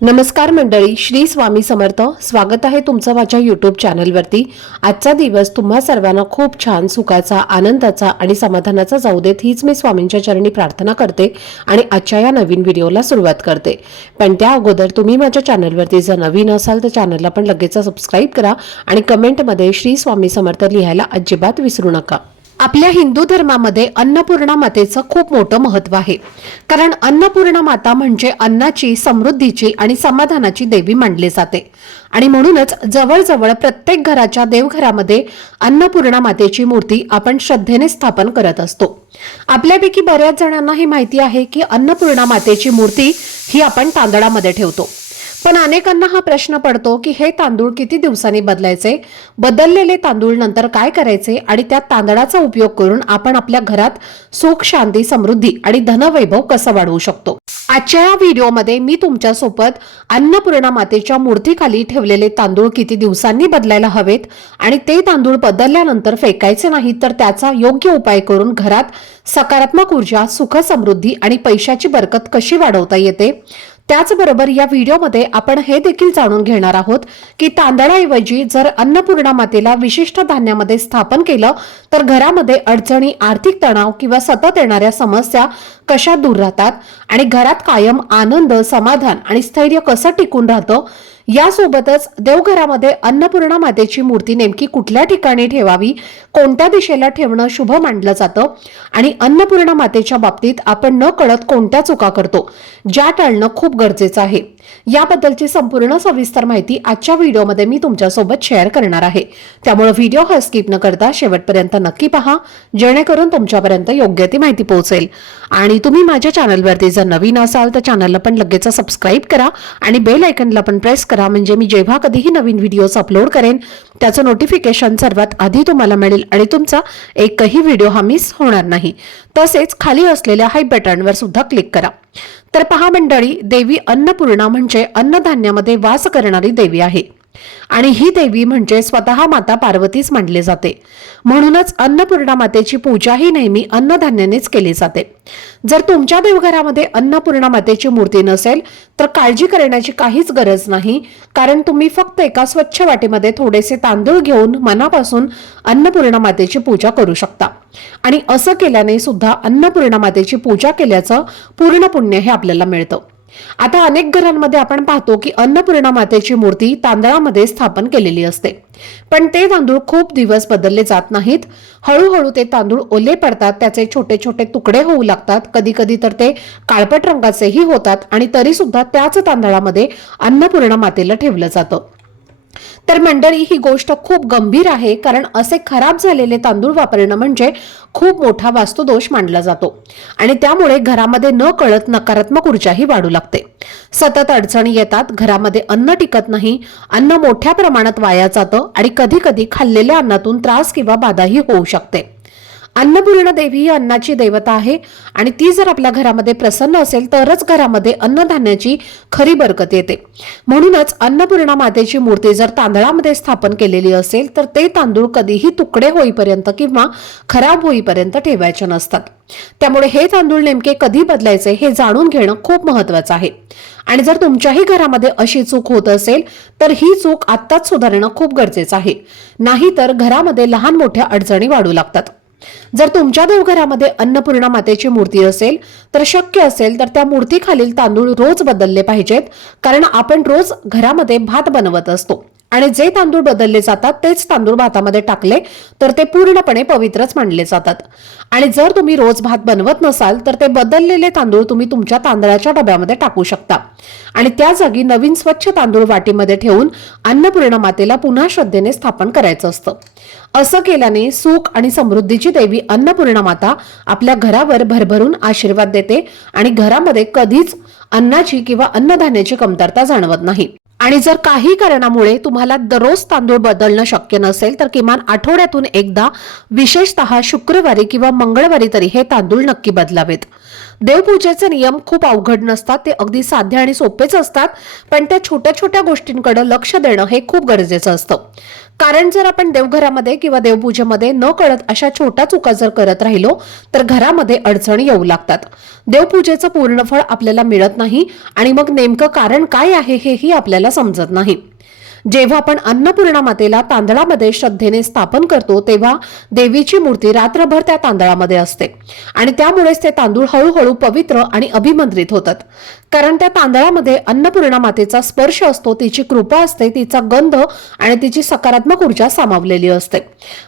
नमस्कार मंडळी, श्री स्वामी समर्थ. स्वागत आहे तुमचं माझ्या यूट्यूब चॅनलवरती. आजचा दिवस तुम्हा सर्वांना खूप छान, सुखाचा, आनंदाचा आणि समाधानाचा जाऊ देत, हीच मी स्वामींच्या चरणी प्रार्थना करते आणि आजच्या या नवीन व्हिडिओला सुरुवात करते. पण त्या अगोदर तुम्ही माझ्या चॅनलवरती जर नवीन असाल तर चॅनलला पण लगेच सबस्क्राईब करा आणि कमेंटमध्ये श्री स्वामी समर्थ लिहायला अजिबात विसरू नका. आपल्या हिंदू धर्मामध्ये अन्नपूर्णा मातेचं खूप मोठं महत्त्व आहे. कारण अन्नपूर्णा माता म्हणजे अन्नाची, समृद्धीची आणि समाधानाची देवी मानली जाते. आणि म्हणूनच जवळजवळ प्रत्येक घराच्या देवघरामध्ये अन्नपूर्णा मातेची मूर्ती आपण श्रद्धेने स्थापन करत असतो. आपल्यापैकी बऱ्याच जणांना हे माहिती आहे की अन्नपूर्णा मातेची मूर्ती ही आपण तांदळामध्ये ठेवतो. पण अनेकांना हा प्रश्न पडतो की हे तांदूळ किती दिवसांनी बदलायचे, बदललेले तांदूळ नंतर काय करायचे आणि त्या तांदळाचा उपयोग करून आपण आपल्या घरात सुख, शांती, समृद्धी आणि धनवैभव कसं वाढवू शकतो. आजच्या या व्हिडिओमध्ये मी तुमच्यासोबत अन्नपूर्णा मातेच्या मूर्तीखाली ठेवलेले तांदूळ किती दिवसांनी बदलायला हवेत आणि ते तांदूळ बदलल्यानंतर फेकायचे नाहीत, तर त्याचा योग्य उपाय करून घरात सकारात्मक ऊर्जा, सुख, समृद्धी आणि पैशाची बरकत कशी वाढवता येते. त्याचबरोबर या व्हिडिओमध्ये आपण हे देखील जाणून घेणार आहोत की तांदळाऐवजी जर अन्नपूर्णा मातेला विशिष्ट धान्यामध्ये स्थापन केलं तर घरामध्ये अडचणी, आर्थिक तणाव किंवा सतत येणाऱ्या समस्या कशा दूर राहतात आणि घरात कायम आनंद, समाधान आणि स्थैर्य कसं टिकून राहतं. यासोबतच देवघरामध्ये अन्नपूर्णा मातेची मूर्ती नेमकी कुठल्या ठिकाणी ठेवावी, कोणत्या दिशेला ठेवणं शुभ मानलं जातं आणि अन्नपूर्णा मातेच्या बाबतीत आपण न कळत कोणत्या चुका करतो, ज्या टाळणं खूप गरजेचं आहे, याबद्दलची संपूर्ण सविस्तर माहिती आजच्या व्हिडिओमध्ये मी तुमच्यासोबत शेअर करणार आहे. त्यामुळे व्हिडिओ हा स्किप न करता शेवटपर्यंत नक्की पहा, जेणेकरून तुमच्यापर्यंत योग्य ती माहिती पोहोचेल. आणि तुम्ही माझ्या चॅनलवरती जर नवीन असाल तर चॅनलला पण लगेच सबस्क्राईब करा आणि बेल आयकॉनला पण प्रेस करा, म्हणजे मी जेव्हा कधीही नवीन व्हिडिओज अपलोड करेन त्याचं नोटिफिकेशन सर्वात आधी तुम्हाला मिळेल आणि तुमचा एकही व्हिडिओ हा मिस होणार नाही. तसेच खाली असलेल्या हाय बटनवर सुद्धा क्लिक करा. तर पहा मंडळी, देवी अन्नपूर्णा म्हणजे अन्नधान्यामध्ये वास करणारी देवी आहे आणि ही देवी म्हणजे स्वतः माता पार्वतीच मानली जाते. म्हणूनच अन्नपूर्णा मातेची पूजा ही नेहमी अन्नधान्यानेच केली जाते. जर तुमच्या देवघरामध्ये अन्नपूर्णा मातेची मूर्ती नसेल तर काळजी करण्याची काहीच गरज नाही, कारण तुम्ही फक्त एका स्वच्छ वाटीमध्ये थोडेसे तांदूळ घेऊन मनापासून अन्नपूर्णा मातेची पूजा करू शकता. आणि असं केल्याने सुद्धा अन्नपूर्णा मातेची पूजा केल्याचं पूर्ण पुण्य हे आपल्याला मिळतं. आता अनेक घरांमध्ये आपण पाहतो की अन्नपूर्णा मातेची मूर्ती तांदळामध्ये स्थापन केलेली असते, पण ते तांदूळ खूप दिवस बदलले जात नाहीत. हळूहळू ते तांदूळ ओले पडतात, त्याचे छोटे छोटे तुकडे होऊ लागतात, कधी कधी तर ते काळपट रंगाचेही होतात आणि तरी सुद्धा त्याच तांदळामध्ये अन्नपूर्णा मातेला ठेवलं जातं. तर मंडळी, ही गोष्ट खूप गंभीर आहे, कारण असे खराब झालेले तांदूळ वापरणं म्हणजे खूप मोठा वास्तुदोष मानला जातो आणि त्यामुळे घरामध्ये न कळत नकारात्मक ऊर्जाही वाढू लागते. सतत अडचणी येतात, घरामध्ये अन्न टिकत नाही, अन्न मोठ्या प्रमाणात वाया जातं आणि कधी कधी खाल्लेल्या अन्नातून त्रास किंवा बाधाही होऊ शकते. अन्नपूर्णा देवी ही अन्नाची देवता आहे आणि ती जर आपल्या घरामध्ये प्रसन्न असेल तरच घरामध्ये अन्नधान्याची खरी बरकत येते. म्हणूनच अन्नपूर्णा मातेची मूर्ती जर तांदळामध्ये स्थापन केलेली असेल तर ते तांदूळ कधीही तुकडे होईपर्यंत किंवा खराब होईपर्यंत ठेवायचे नसतात. त्यामुळे हे तांदूळ नेमके कधी बदलायचे हे जाणून घेणं खूप महत्त्वाचं आहे. आणि जर तुमच्याही घरामध्ये अशी चूक होत असेल तर ही चूक आत्ताच सुधारणं खूप गरजेचं आहे, नाहीतर घरामध्ये लहान मोठ्या अडचणी वाढू लागतात. जर तुमच्या देवघरामध्ये अन्नपूर्णा मातेची मूर्ती असेल तर शक्य असेल तर त्या मूर्तीखालील तांदूळ रोज बदलले पाहिजेत, कारण आपण रोज घरामध्ये भात बनवत असतो आणि जे तांदूळ बदलले जातात तेच तांदूळ भातामध्ये टाकले तर ते पूर्णपणे पवित्रच मानले जातात. आणि जर तुम्ही रोज भात बनवत नसाल तर ते बदललेले तांदूळ तुम्ही तुमच्या तांदळाच्या डब्यामध्ये टाकू शकता आणि त्या जागी नवीन स्वच्छ तांदूळ वाटीमध्ये ठेवून अन्नपूर्णा मातेला पुन्हा श्रद्धेने स्थापन करायचं असतं. असं केल्याने सुख आणि समृद्धीची देवी अन्नपूर्णा माता आपल्या घरावर भरभरून आशीर्वाद देते आणि घरामध्ये कधीच अन्नाची किंवा अन्नधान्याची कमतरता जाणवत नाही. आणि जर काही कारणामुळे तुम्हाला दररोज तांदूळ बदलणं शक्य नसेल तर किमान आठवड्यातून एकदा, विशेषतः शुक्रवारी किंवा मंगळवारी तरी हे तांदूळ नक्की बदलावेत. देवपूजेचे नियम खूप अवघड नसतात, ते अगदी साधे आणि सोपेच असतात, पण त्या छोट्या छोट्या गोष्टींकडे लक्ष देणं हे खूप गरजेचं असतं. कारण जर आपण देवघरामध्ये किंवा देवपूजेमध्ये न कळत अशा छोट्या चुका जर करत राहिलो तर घरामध्ये अडचणी येऊ लागतात. देवपूजेचं पूर्ण फळ आपल्याला मिळत नाही आणि मग नेमकं कारण काय आहे हेही आपल्याला समजत नाही. जेव्हा आपण अन्नपूर्णा मातेला तांदळामध्ये श्रद्धेने स्थापन करतो तेव्हा देवीची मूर्ती रात्रभर त्या तांदळामध्ये असते आणि त्यामुळेच ते तांदूळ हळूहळू पवित्र आणि अभिमंत्रित होतात. कारण त्या तांदळामध्ये अन्नपूर्णा मातेचा स्पर्श असतो, तिची कृपा असते, तिचा गंध आणि तिची सकारात्मक ऊर्जा सामावलेली असते.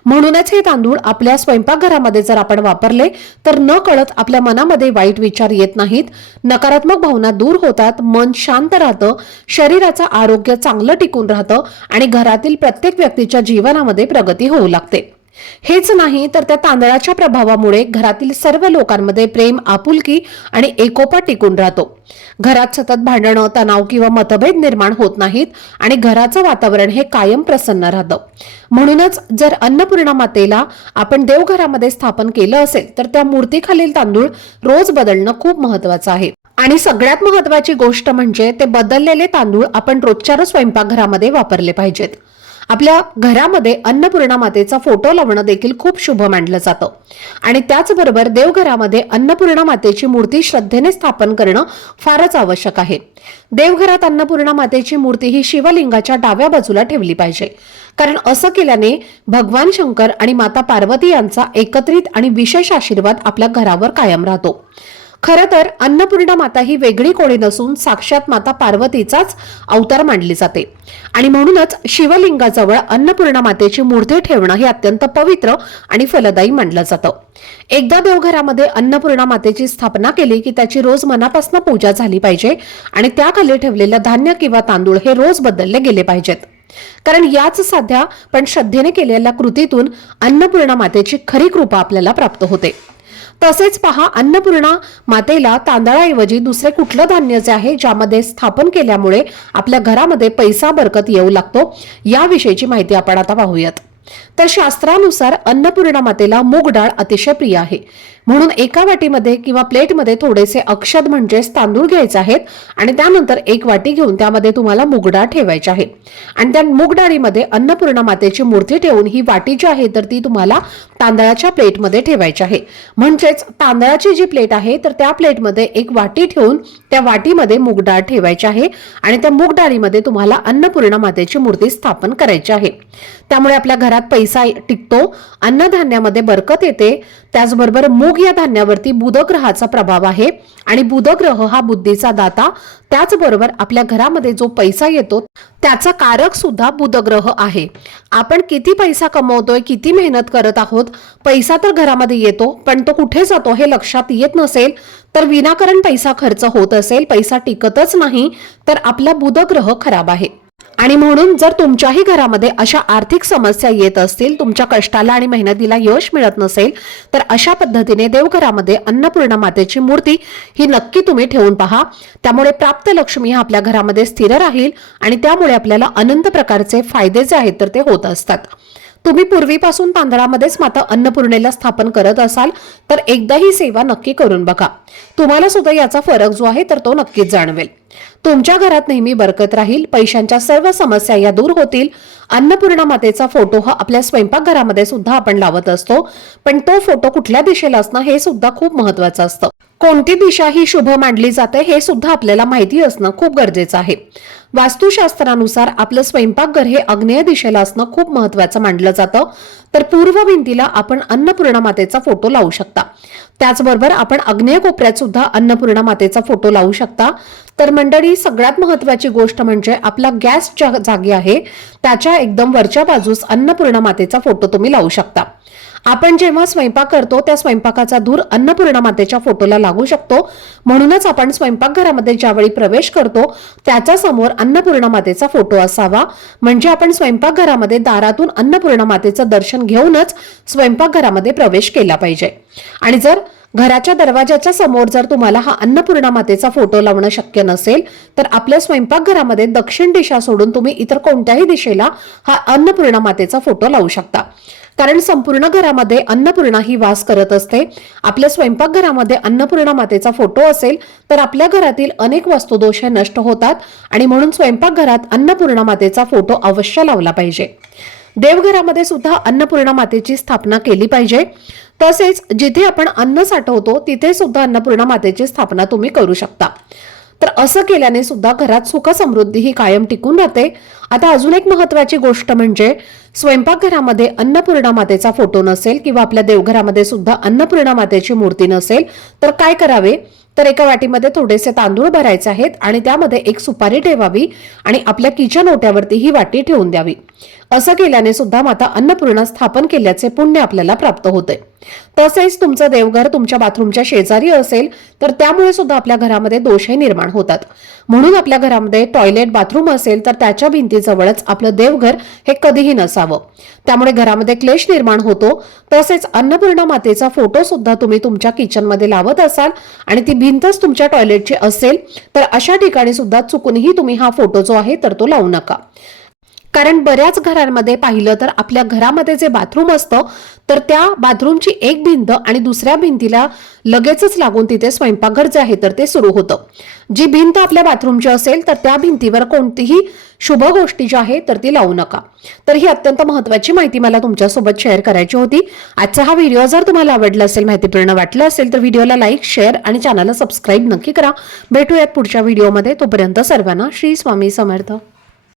म्हणूनच हे तांदूळ आपल्या स्वयंपाकघरामध्ये जर आपण वापरले तर न कळत आपल्या मनामध्ये वाईट विचार येत नाहीत, नकारात्मक भावना दूर होतात, मन शांत राहतं, शरीराचं आरोग्य चांगलं टिकून राहतं आणि घरातील प्रत्येक व्यक्तीच्या जीवनामध्ये प्रगती होऊ लागते. हेच नाही तर त्या तांदळाच्या प्रभावामुळे घरातील सर्व लोकांमध्ये प्रेम, आपुलकी आणि एकोपा टिकून राहतो. घरात सतत भांडणं, तणाव किंवा मतभेद निर्माण होत नाहीत आणि घराचं वातावरण हे कायम प्रसन्न राहतं. म्हणूनच जर अन्नपूर्णा मातेला आपण देवघरामध्ये स्थापन केलं असेल तर त्या मूर्तीखालील तांदूळ रोज बदलणं खूप महत्वाचं आहे. आणि सगळ्यात महत्वाची गोष्ट म्हणजे ते बदललेले तांदूळ आपण रोजच्या स्वयंपाकघरामध्ये वापरले पाहिजेत. आपल्या घरामध्ये अन्नपूर्णा मातेचा फोटो लावणं देखील खूप शुभ मानलं जातं आणि त्याचबरोबर देवघरामध्ये अन्नपूर्णा मातेची मूर्ती श्रद्धेने स्थापन करणं फारच आवश्यक आहे. देवघरात अन्नपूर्णा मातेची मूर्ती ही शिवलिंगाच्या डाव्या बाजूला ठेवली पाहिजे, कारण असं केल्याने भगवान शंकर आणि माता पार्वती यांचा एकत्रित आणि विशेष आशीर्वाद आपल्या घरावर कायम राहतो. खरं तर अन्नपूर्णा माता ही वेगळी कोणी नसून साक्षात माता पार्वतीचाच अवतार मानली जाते आणि म्हणूनच शिवलिंगाजवळ अन्नपूर्णा मातेची मूर्ती ठेवणं हे अत्यंत पवित्र आणि फलदायी मानलं जातं. एकदा देवघरामध्ये अन्नपूर्णा मातेची स्थापना केली की त्याची रोज मनापासून पूजा झाली पाहिजे आणि त्याखाली ठेवलेलं धान्य किंवा तांदूळ हे रोज बदलले गेले पाहिजेत. कारण याच साध्या पण श्रद्धेने केलेल्या कृतीतून अन्नपूर्णा मातेची खरी कृपा आपल्याला प्राप्त होते. तसेच पहा, अन्नपूर्णा मातेला तांदळाऐवजी दुसरे कुठलं धान्य जे आहे ज्यामध्ये स्थापन केल्यामुळे आपल्या घरामध्ये पैसा बरकत येऊ लागतो याविषयीची माहिती आपण आता पाहूयात. तर शास्त्रानुसार अन्नपूर्णा मातेला मूग डाळ अतिशय प्रिय आहे. म्हणून एका वाटीमध्ये किंवा प्लेटमध्ये थोडेसे अक्षत म्हणजेच तांदूळ घ्यायचे आहेत आणि त्यानंतर एक वाटी घेऊन त्यामध्ये तुम्हाला मूग डाळ ठेवायची आहे आणि त्या मूग डाळीमध्ये अन्नपूर्णा मातेची मूर्ती ठेवून ही वाटी जी आहे तर ती तुम्हाला तांदळाच्या प्लेटमध्ये ठेवायची आहे. म्हणजेच तांदळाची जी प्लेट आहे तर त्या प्लेटमध्ये एक वाटी ठेवून त्या वाटीमध्ये मूग डाळ ठेवायची आहे आणि त्या मूग डाळीमध्ये तुम्हाला अन्नपूर्णा मातेची मूर्ती स्थापन करायची आहे. त्यामुळे आपल्या घरात पैसा टिकतो, अन्नधान्यामध्ये बरकत येते. त्याचबरोबर मूग या धान्यावरती बुध ग्रहाचा प्रभाव आहे आणि बुध ग्रह हा बुद्धीचा दाता, त्याचबरोबर आपल्या घरामध्ये जो पैसा येतो त्याचा कारक सुद्धा बुध ग्रह आहे. आपण किती पैसा कमवतोय, किती मेहनत करत आहोत, पैसा तर घरामध्ये येतो पण तो कुठे जातो हे लक्षात येत नसेल तर विनाकारण पैसा खर्च होत असेल, पैसा टिकतच नाही तर आपला बुध ग्रह खराब आहे. आणि म्हणून जर तुमच्याही घरामध्ये अशा आर्थिक समस्या येत असतील, तुमच्या कष्टाला आणि मेहनतीला यश मिळत नसेल तर अशा पद्धतीने देवघरामध्ये अन्नपूर्णा मातेची मूर्ती ही नक्की तुम्ही ठेवून पहा. त्यामुळे प्राप्त लक्ष्मी हा आपल्या घरामध्ये स्थिर राहील आणि त्यामुळे आपल्याला अनंत प्रकारचे फायदे जे आहेत तर ते होत असतात. तुम्ही पूर्वीपासून तांदळामध्येच माता अन्नपूर्णेला स्थापन करत असाल तर एकदा ही सेवा नक्की करून बघा. तुम्हाला सुद्धा याचा फरक जो आहे तर तो नक्कीच जाणवेल. तुमच्या घरात नेहमी बरकत राहील, पैशांच्या सर्व समस्या या दूर होतील. अन्नपूर्णा मातेचा फोटो हा आपल्या स्वयंपाकघरामध्ये सुद्धा आपण लावत असतो, पण तो फोटो कुठल्या दिशेला असणं हे सुद्धा खूप महत्वाचं असतं. कोणती दिशा ही शुभ मानली जाते हे सुद्धा आपल्याला माहिती असणं खूप गरजेचं आहे. वास्तुशास्त्रानुसार आपलं स्वयंपाकघर हे आग्नेय दिशेला असणं खूप महत्वाचं मानलं जातं. तर पूर्व भिंतीला आपण अन्नपूर्णा मातेचा फोटो लावू शकता. त्याचबरोबर आपण आग्नेय कोपऱ्यात सुद्धा अन्नपूर्णा मातेचा फोटो लावू शकता. तर मंडळी, सगळ्यात महत्वाची गोष्ट म्हणजे आपला गॅस ज्या जागी आहे त्याच्या एकदम वरच्या बाजूस अन्नपूर्णा मातेचा फोटो तुम्ही लावू शकता. आपण जेव्हा स्वयंपाक करतो त्या स्वयंपाकाचा धूर अन्नपूर्णा मातेच्या फोटोला लागू शकतो. म्हणूनच आपण स्वयंपाकघरामध्ये ज्यावेळी प्रवेश करतो त्याच्या समोर अन्नपूर्णा मातेचा फोटो असावा. म्हणजे आपण स्वयंपाकघरामध्ये दारातून अन्नपूर्णा मातेचं दर्शन घेऊनच स्वयंपाकघरामध्ये प्रवेश केला पाहिजे. आणि जर घराच्या दरवाजाच्या समोर जर तुम्हाला हा अन्नपूर्णा मातेचा फोटो लावणं शक्य नसेल तर आपल्या स्वयंपाकघरामध्ये दक्षिण दिशा सोडून तुम्ही इतर कोणत्याही दिशेला हा अन्नपूर्णा मातेचा फोटो लावू शकता. कारण संपूर्ण घरामध्ये अन्नपूर्णा ही वास करत असते. आपल्या स्वयंपाकघरामध्ये अन्नपूर्णा मातेचा फोटो असेल तर आपल्या घरातील अनेक वास्तुदोष नष्ट होतात आणि म्हणून स्वयंपाकघरात अन्नपूर्णा मातेचा फोटो अवश्य लावला पाहिजे. देवघरामध्ये सुद्धा अन्नपूर्णा मातेची स्थापना केली पाहिजे। तसेच जिथे आपण अन्न साठवतो तिथे सुद्धा अन्नपूर्णा मातेची स्थापना तुम्ही करू शकता। तर असं केल्याने सुद्धा घरात सुख समृद्धी ही कायम टिकून राहते। आता अजून एक महत्त्वाची गोष्ट म्हणजे स्वयंपाकघरामध्ये अन्नपूर्णा मातेचा फोटो नसेल किंवा आपल्या देवघरामध्ये सुद्धा अन्नपूर्णा मातेची मूर्ती नसेल तर काय करावे, तर एका वाटीमध्ये थोडेसे तांदूळ भरायचे आहेत आणि त्यामध्ये एक सुपारी ठेवावी आणि आपल्या किचन ओट्यावरती ही वाटी ठेवून द्यावी। असं केल्याने सुद्धा माता अन्नपूर्णा स्थापन केल्याचे पुण्य आपल्याला प्राप्त होते। तसेच तुमचं देवघर तुमच्या बाथरूमच्या शेजारी असेल तर त्यामुळे सुद्धा आपल्या घरामध्ये दोषही निर्माण होतात। म्हणून आपल्या घरामध्ये टॉयलेट बाथरूम असेल तर त्याच्या भिंतीजवळच आपलं देवघर हे कधीही नसावं, त्यामुळे घरामध्ये क्लेश निर्माण होतो। तसेच अन्नपूर्णा मातेचा फोटो सुद्धा तुम्ही तुमच्या किचनमध्ये लावत असाल आणि ती भिंतच तुमच्या टॉयलेटची असेल तर अशा ठिकाणी सुद्धा चुकूनही तुम्ही हा फोटो जो आहे तर तो लावू नका। कारण बऱ्याच घरांमध्ये पाहिलं तर आपल्या घरामध्ये जे बाथरूम असतं तर त्या बाथरूमची एक भिंत आणि दुसऱ्या भिंतीला लगेचच लागून तिथे स्वयंपाकघर जे आहे तर ते सुरू होतं। जी भिंत आपल्या बाथरूमची असेल तर त्या भिंतीवर कोणतीही शुभ गोष्टी जी आहे तर ती लावू नका। तर ही अत्यंत महत्त्वाची माहिती मला तुमच्यासोबत शेअर करायची होती। आजचा हा व्हिडिओ जर तुम्हाला आवडला असेल, माहितीपूर्ण वाटलं असेल तर व्हिडिओला लाईक, शेअर आणि चॅनलला सबस्क्राईब नक्की करा। भेटूयात पुढच्या व्हिडिओमध्ये, तोपर्यंत सर्वांना श्री स्वामी समर्थ।